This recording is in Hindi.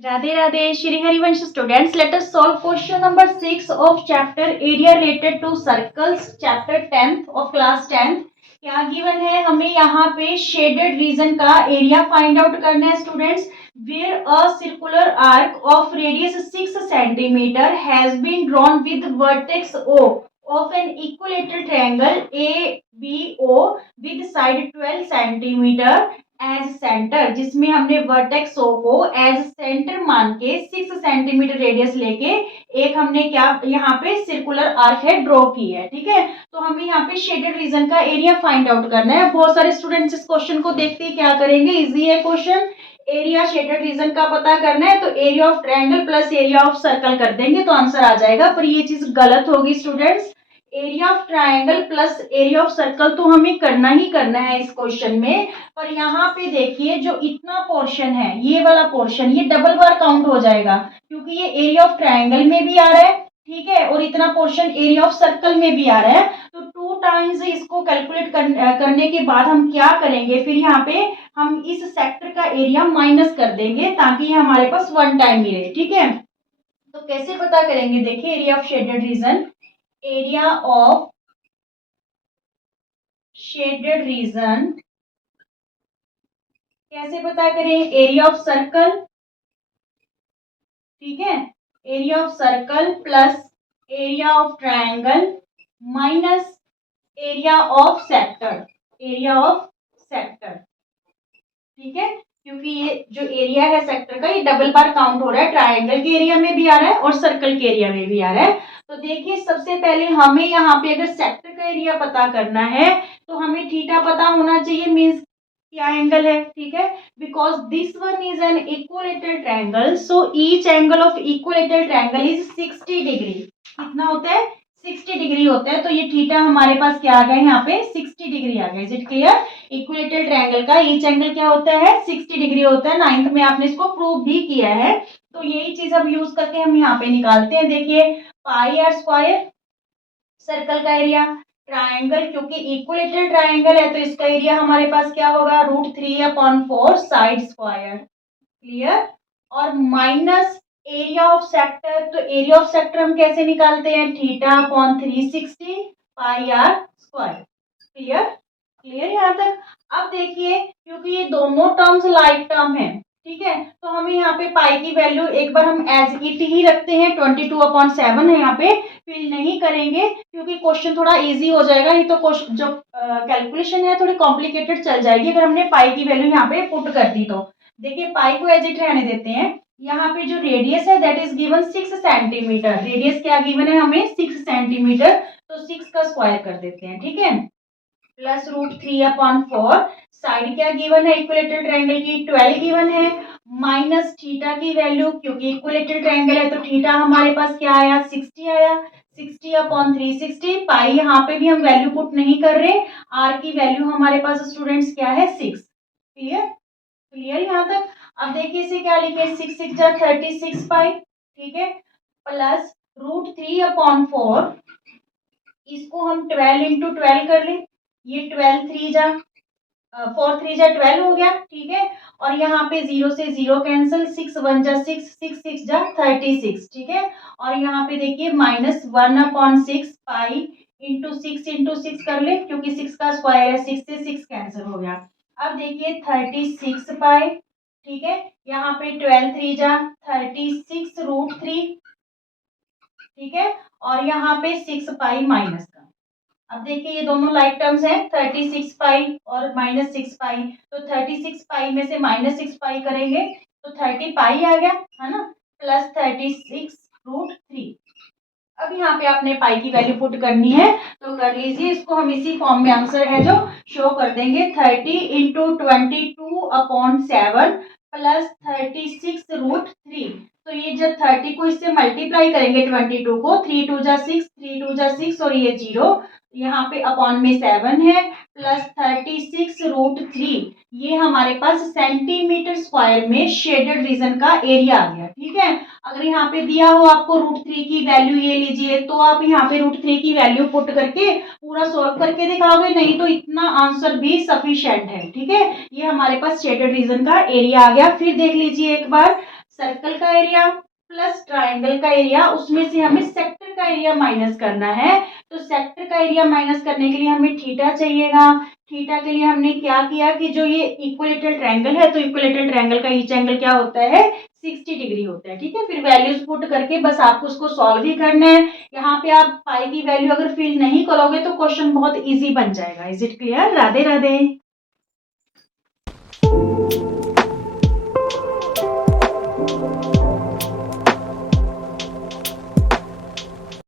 Radhe Radhe Shri Harivansh students, let us solve question number 6 of chapter area related to circles, chapter 10th of class 10th। क्या गिवन है हमें यहाँ पे शेडेड रीजन का एरिया फाइंड आउट करना है students. Where a circular arc of radius 6 centimetre has been drawn with vertex O of an equilateral triangle ABO with side 12 centimeter as centre, जिसमें हमने वर्टेक्स ओ को एज सेंटर मान के 6 सेंटीमीटर रेडियस लेके एक हमने क्या यहाँ पे सर्कुलर आर्क है ड्रॉ की है। ठीक है, तो हमें यहाँ पे शेडेड रीजन का एरिया फाइंड आउट करना है। बहुत सारे स्टूडेंट्स इस क्वेश्चन को देखते ही क्या करेंगे, इजी है क्वेश्चन, एरिया शेडेड रीजन का पता करना है तो area of triangle plus area of circle कर देंगे तो आंसर आ जाएगा। पर ये चीज गलत होगी students. Area of triangle plus area of circle तो हमें करना ही करना है इस क्वेश्चन में। पर यहाँ पे देखिए जो इतना पोर्शन है, ये वाला पोर्शन, ये डबल बार काउंट हो जाएगा क्योंकि ये एरिया ऑफ ट्रायंगल में भी आ रहा है, ठीक है, और इतना पोर्शन एरिया ऑफ सर्कल में भी आ रहा है। तो 2 टाइम्स इसको कैलकुलेट करने के बाद हम क्या करेंगे, फिर यहाँ पे हम इस सेक्टर का एरिया माइनस कर देंगे ताकि ये हमारे पास 1 टाइम ही रहे। ठीक है, तो कैसे पता करेंगे, देखिए area of shaded region, area of shaded region कैसे पता करें, एरिया ऑफ सर्कल, ठीक है, area of circle plus area of triangle minus area of sector, area of sector. ठीक है, क्योंकि ये जो एरिया है सेक्टर का ये डबल बार काउंट हो रहा है, ट्रायंगल के एरिया में भी आ रहा है और सर्कल के एरिया में भी आ रहा है। तो देखिए सबसे पहले हमें यहाँ पे अगर सेक्टर का एरिया पता करना है तो हमें थीटा पता होना चाहिए, मींस क्या एंगल है। ठीक है, because this one is an equilateral triangle, so each angle of equilateral triangle is 60 degree. कितना होता है, 60 डिग्री होता है। तो ये थीटा हमारे पास क्या आ गया, यहाँ पे 60 डिग्री आ गया। Is it clear, equilateral triangle का ईच एंगल क्या होता है, 60 डिग्री होता है। 9th में आपने इसको प्रूव भी किया है। तो यही चीज अब यूज करके हम यहाँ पे निकालते हैं। देखिए पाई आर स्क्वायर सर्कल का एरिया, ट्रायंगल क्योंकि इक्विलेटरल ट्रायंगल है तो इसका एरिया हमारे पास क्या होगा, √3/4 साइड स्क्वायर। क्लियर, और माइनस एरिया ऑफ सेक्टर, तो एरिया ऑफ सेक्टर हम कैसे निकालते हैं, θ/360 पाई आर स्क्वायर। क्लियर, क्लियर यहाँ तक। अब देखिए क्योंकि ये दोनों टर्म्स लाइक टर्म है, ठीक है, तो हमें यहाँ पे पाई की वैल्यू एक बार हम एज इट ही रखते हैं, 22/7 है, यहाँ पे फिल नहीं करेंगे क्योंकि क्वेश्चन थोड़ा इजी हो जाएगा। नहीं तो क्वेश्चन जो कैलकुलेशन है थोड़ी कॉम्प्लिकेटेड चल जाएगी अगर हमने पाई की वैल्यू यहाँ पे पुट कर दी तो। देखिए पाई को एज इट रहने देते हैं। यहाँ पे जो रेडियस है that is given 6 centimetre, radius क्या गिवन है हमें, 6 सेंटीमीटर, तो 6 का स्क्वायर कर देते हैं। ठीक है, प्लस √3/4, साइड क्या गिवन है इक्विलेटरल ट्रायंगल की, 12 गिवन है, माइनस थीटा की वैल्यू क्योंकि इक्विलेटरल ट्रायंगल है तो थीटा हमारे पास क्या आया, 60 आया, 60/360। पाई यहाँ पे भी हम वैल्यू पुट नहीं कर रहे, आर की वैल्यू हमारे पास स्टूडेंट्स क्या है, 6। क्लियर, क्लियर यहाँ तक। अब देखिए इसे क्या लिखे, 6 6 जा 36 पाई, ठीक है, प्लस √3/4, इसको हम 12 इंटू 12 कर ले, ये 12 3 जा 4 3 जा 12 हो गया। ठीक है, और यहाँ पे 0 से 0 कैंसिल, 6 1 जा 6, 6 6 जा 36। ठीक है, और यहाँ पे देखिए -1/6 पाई इंटू 6 कर ले क्योंकि 6 का स्क्वायर है, 6 से 6 कैंसिल हो गया। अब देखिए 36 पाई, ठीक है, यहाँ पे 12 3 जा 36√3, ठीक है, और यहाँ पे 6 पाई माइनस का। अब देखिए ये दोनों लाइक टर्म्स हैं, 36 पाई और -6 पाई, तो 36 पाई में से -6 पाई करेंगे तो 30 पाई आ गया, है ना, प्लस 36√3। अब यहाँ पे आपने पाई की वैल्यू पुट करनी है तो कर लीजिए, इसको हम इसी फॉर्म में आंसर है जो शो कर देंगे, 30 इंटू 22/7 प्लस 36√3। तो ये जब 30 को इससे मल्टीप्लाई करेंगे 22 को, 3 2 जा 6, 3 2 जा 6 और ये 0, यहाँ पे अपॉन में 7 है, प्लस 36√3, ये हमारे पास सेंटीमीटर स्क्वायर में शेडेड रीजन का एरिया आ गया। ठीक है, अगर यहाँ पे दिया हो आपको √3 की वैल्यू ये लीजिए, तो आप यहाँ पे √3 की वैल्यू पुट करके पूरा सॉल्व करके दिखाओगे, नहीं तो इतना आंसर भी सफिशिएंट है। ठीक है, ये हमारे पास शेडेड रीजन का एरिया आ गया। फिर देख लीजिए एक बार, सर्कल का एरिया प्लस ट्राइंगल का एरिया, उसमें से हमें सेक्टर का एरिया माइनस करना है। तो सेक्टर का एरिया माइनस करने के लिए हमें थीटा चाहिएगा। थीटा के लिए हमने क्या किया कि जो ये इक्विलेटरल ट्रायंगल है, तो इक्विलेटरल ट्रायंगल का ईच एंगल क्या होता है, 60 डिग्री होता है। ठीक है, फिर वैल्यूज पुट करके बस आपको उसको सॉल्व ही करना है। यहाँ पे आप पाई की वैल्यू अगर फिल नहीं करोगे तो क्वेश्चन बहुत इजी बन जाएगा। Is it clear? Radhe Radhe.